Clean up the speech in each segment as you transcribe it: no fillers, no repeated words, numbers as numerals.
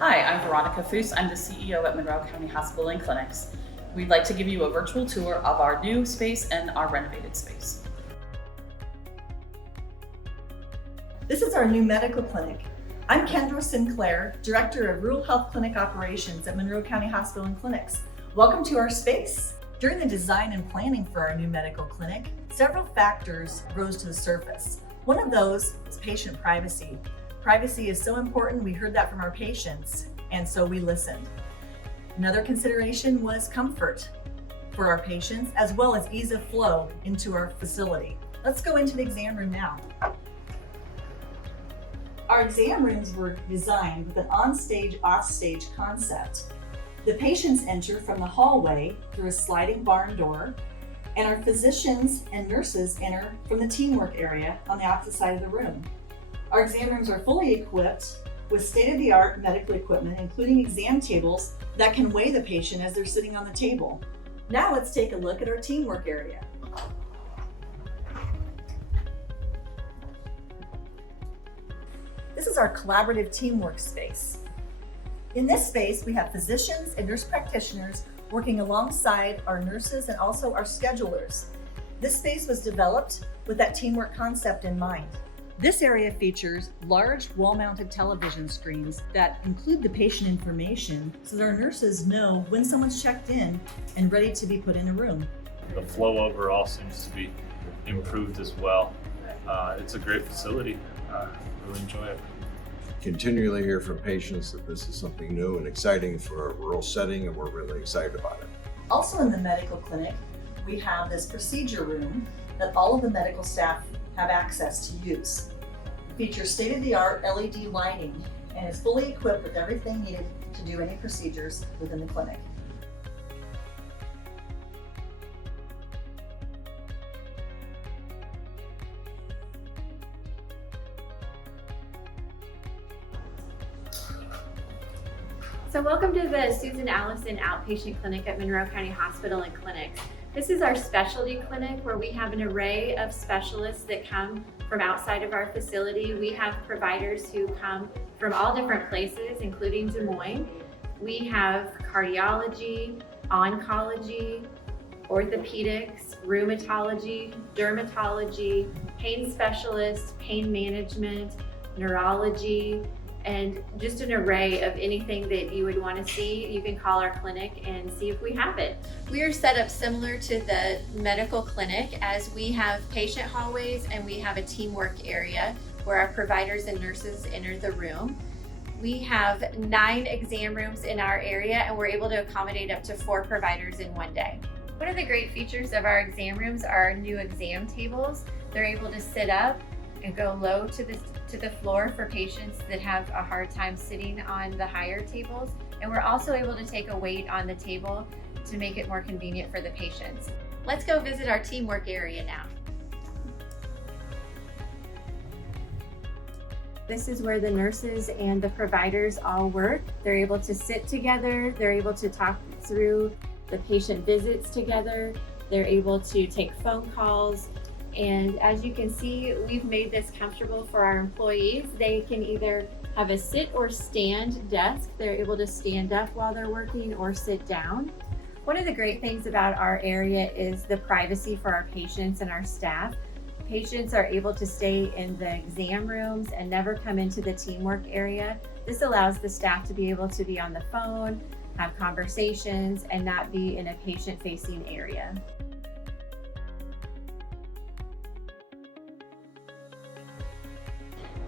Hi, I'm Veronica Foose. I'm the CEO at Monroe County Hospital and Clinics. We'd like to give you a virtual tour of our new space and our renovated space. This is our new medical clinic. I'm Kendra Sinclair, Director of Rural Health Clinic Operations at Monroe County Hospital and Clinics. Welcome to our space. During the design and planning for our new medical clinic, several factors rose to the surface. One of those is patient privacy. Privacy is so important, we heard that from our patients, and so we listened. Another consideration was comfort for our patients, as well as ease of flow into our facility. Let's go into the exam room now. Our exam rooms were designed with an on-stage, off-stage concept. The patients enter from the hallway through a sliding barn door, and our physicians and nurses enter from the teamwork area on the opposite side of the room. Our exam rooms are fully equipped with state-of-the-art medical equipment, including exam tables that can weigh the patient as they're sitting on the table. Now let's take a look at our teamwork area. This is our collaborative teamwork space. In this space, we have physicians and nurse practitioners working alongside our nurses and also our schedulers. This space was developed with that teamwork concept in mind. This area features large wall-mounted television screens that include the patient information so that our nurses know when someone's checked in and ready to be put in a room. The flow overall seems to be improved as well. It's a great facility. Really enjoy it. Continually hear from patients that this is something new and exciting for a rural setting, and we're really excited about it. Also in the medical clinic, we have this procedure room that all of the medical staff have access to use. It features state-of-the-art LED lighting and is fully equipped with everything needed to do any procedures within the clinic. So welcome to the Susan Allison Outpatient Clinic at Monroe County Hospital and Clinics. This is our specialty clinic where we have an array of specialists that come from outside of our facility. We have providers who come from all different places, including Des Moines. We have cardiology, oncology, orthopedics, rheumatology, dermatology, pain specialists, pain management, neurology, and just an array of anything that you would want to see. You can call our clinic and see if we have it. We are set up similar to the medical clinic, as we have patient hallways and we have a teamwork area where our providers and nurses enter the room. We have 9 exam rooms in our area, and we're able to accommodate up to 4 providers in one day. One of the great features of our exam rooms are our new exam tables. They're able to sit up and go low to the floor for patients that have a hard time sitting on the higher tables. And we're also able to take a weight on the table to make it more convenient for the patients. Let's go visit our teamwork area now. This is where the nurses and the providers all work. They're able to sit together. They're able to talk through the patient visits together. They're able to take phone calls. And as you can see, we've made this comfortable for our employees. They can either have a sit or stand desk. They're able to stand up while they're working or sit down. One of the great things about our area is the privacy for our patients and our staff. Patients are able to stay in the exam rooms and never come into the teamwork area. This allows the staff to be able to be on the phone, have conversations, and not be in a patient-facing area.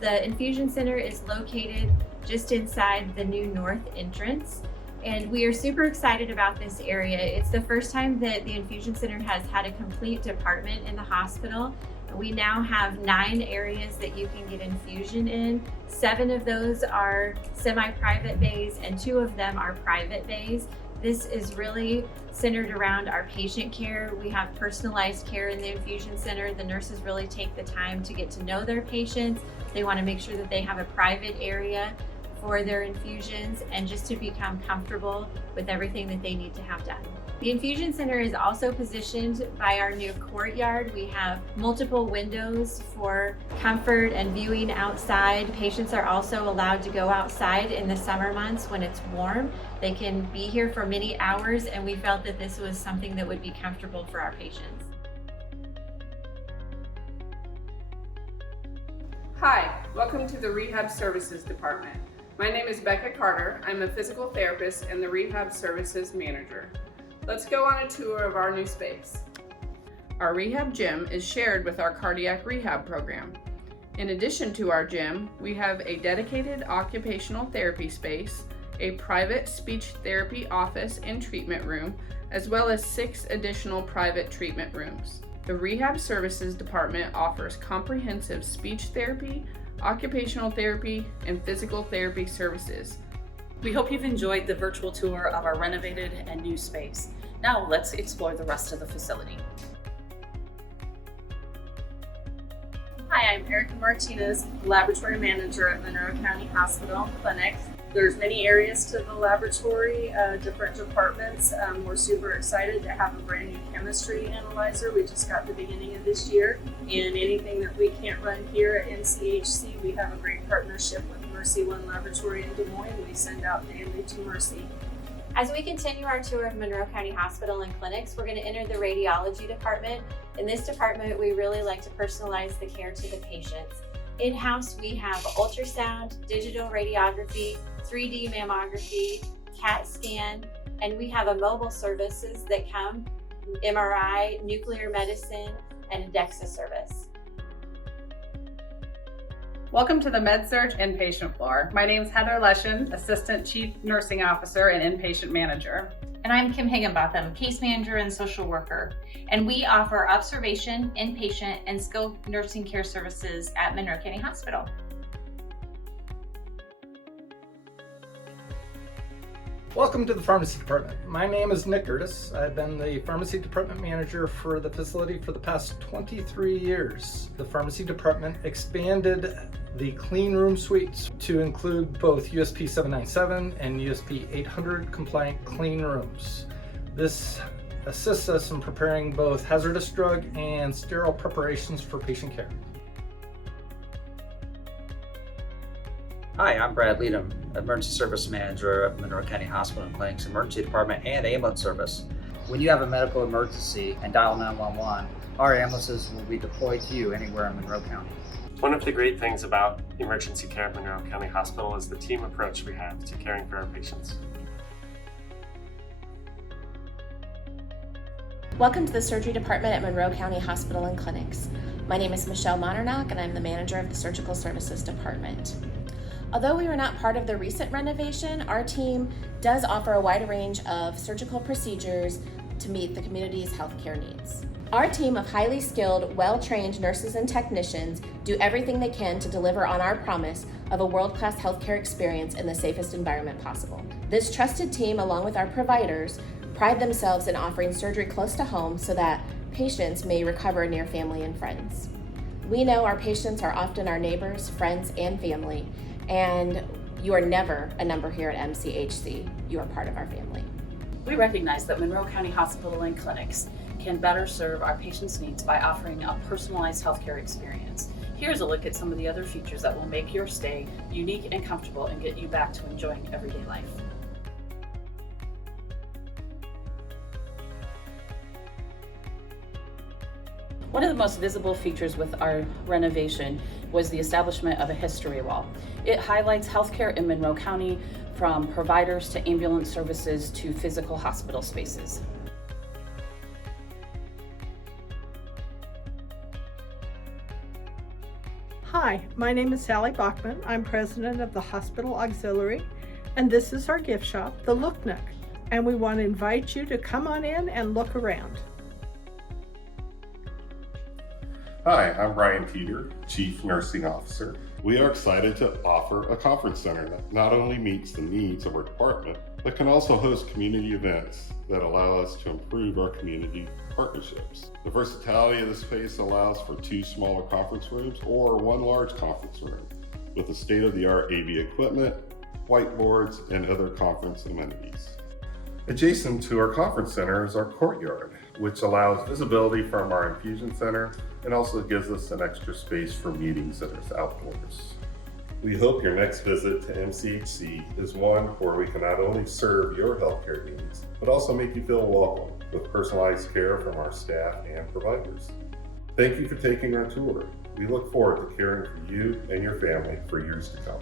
The infusion center is located just inside the new north entrance, and we are super excited about this area. It's the first time that the infusion center has had a complete department in the hospital. We now have 9 areas that you can get infusion in. 7 of those are semi-private bays and 2 of them are private bays. This is really centered around our patient care. We have personalized care in the infusion center. The nurses really take the time to get to know their patients. They want to make sure that they have a private area for their infusions and just to become comfortable with everything that they need to have done. The infusion center is also positioned by our new courtyard. We have multiple windows for comfort and viewing outside. Patients are also allowed to go outside in the summer months when it's warm. They can be here for many hours, and we felt that this was something that would be comfortable for our patients. Hi, welcome to the Rehab Services Department. My name is Becca Carter. I'm a physical therapist and the Rehab Services Manager. Let's go on a tour of our new space. Our rehab gym is shared with our cardiac rehab program. In addition to our gym, we have a dedicated occupational therapy space, a private speech therapy office and treatment room, as well as 6 additional private treatment rooms. The Rehab Services Department offers comprehensive speech therapy, occupational therapy, and physical therapy services. We hope you've enjoyed the virtual tour of our renovated and new space. Now let's explore the rest of the facility. Hi, I'm Erica Martinez, Laboratory Manager at Monroe County Hospital and Clinic. There's many areas to the laboratory, different departments. We're super excited to have a brand new chemistry analyzer. We just got the beginning of this year. And anything that we can't run here at NCHC, we have a great partnership with Mercy One Laboratory in Des Moines. We send out daily to Mercy. As we continue our tour of Monroe County Hospital and clinics, we're going to enter the radiology department. In this department, we really like to personalize the care to the patients. In-house, we have ultrasound, digital radiography, 3D mammography, CAT scan, and we have a mobile services that come, MRI, nuclear medicine, and a DEXA service. Welcome to the Med-Surg inpatient floor. My name is Heather Leshen, Assistant Chief Nursing Officer and Inpatient Manager. And I'm Kim Higginbotham, Case Manager and Social Worker. And we offer observation, inpatient, and skilled nursing care services at Monroe County Hospital. Welcome to the Pharmacy Department. My name is Nick Gerdes. I've been the Pharmacy Department Manager for the facility for the past 23 years. The Pharmacy Department expanded the clean room suites to include both USP 797 and USP 800 compliant clean rooms. This assists us in preparing both hazardous drug and sterile preparations for patient care. Hi, I'm Brad Leedom, Emergency Service Manager at Monroe County Hospital and Clinic's Emergency Department and Ambulance Service. When you have a medical emergency and dial 911, our ambulances will be deployed to you anywhere in Monroe County. One of the great things about emergency care at Monroe County Hospital is the team approach we have to caring for our patients. Welcome to the Surgery Department at Monroe County Hospital and Clinics. My name is Michele, and I'm the Manager of the Surgical Services Department. Although we were not part of the recent renovation, our team does offer a wide range of surgical procedures to meet the community's healthcare needs. Our team of highly skilled, well-trained nurses and technicians do everything they can to deliver on our promise of a world-class healthcare experience in the safest environment possible. This trusted team, along with our providers, pride themselves in offering surgery close to home so that patients may recover near family and friends. We know our patients are often our neighbors, friends, and family, and you are never a number here at MCHC. You are part of our family. We recognize that Monroe County Hospital and Clinics can better serve our patients' needs by offering a personalized healthcare experience. Here's a look at some of the other features that will make your stay unique and comfortable and get you back to enjoying everyday life. One of the most visible features with our renovation was the establishment of a history wall. It highlights healthcare in Monroe County, from providers to ambulance services to physical hospital spaces. Hi, my name is Sally Bachman. I'm president of the Hospital Auxiliary, and this is our gift shop, the Look Nook, and we want to invite you to come on in and look around. Hi, I'm Brian Teeter, Chief Nursing Officer. We are excited to offer a conference center that not only meets the needs of our department, but can also host community events that allow us to improve our community partnerships. The versatility of the space allows for 2 smaller conference rooms or 1 large conference room with the state-of-the-art AV equipment, whiteboards, and other conference amenities. Adjacent to our conference center is our courtyard, which allows visibility from our infusion center and also gives us an extra space for meetings that is outdoors. We hope your next visit to MCHC is one where we can not only serve your healthcare needs, but also make you feel welcome with personalized care from our staff and providers. Thank you for taking our tour. We look forward to caring for you and your family for years to come.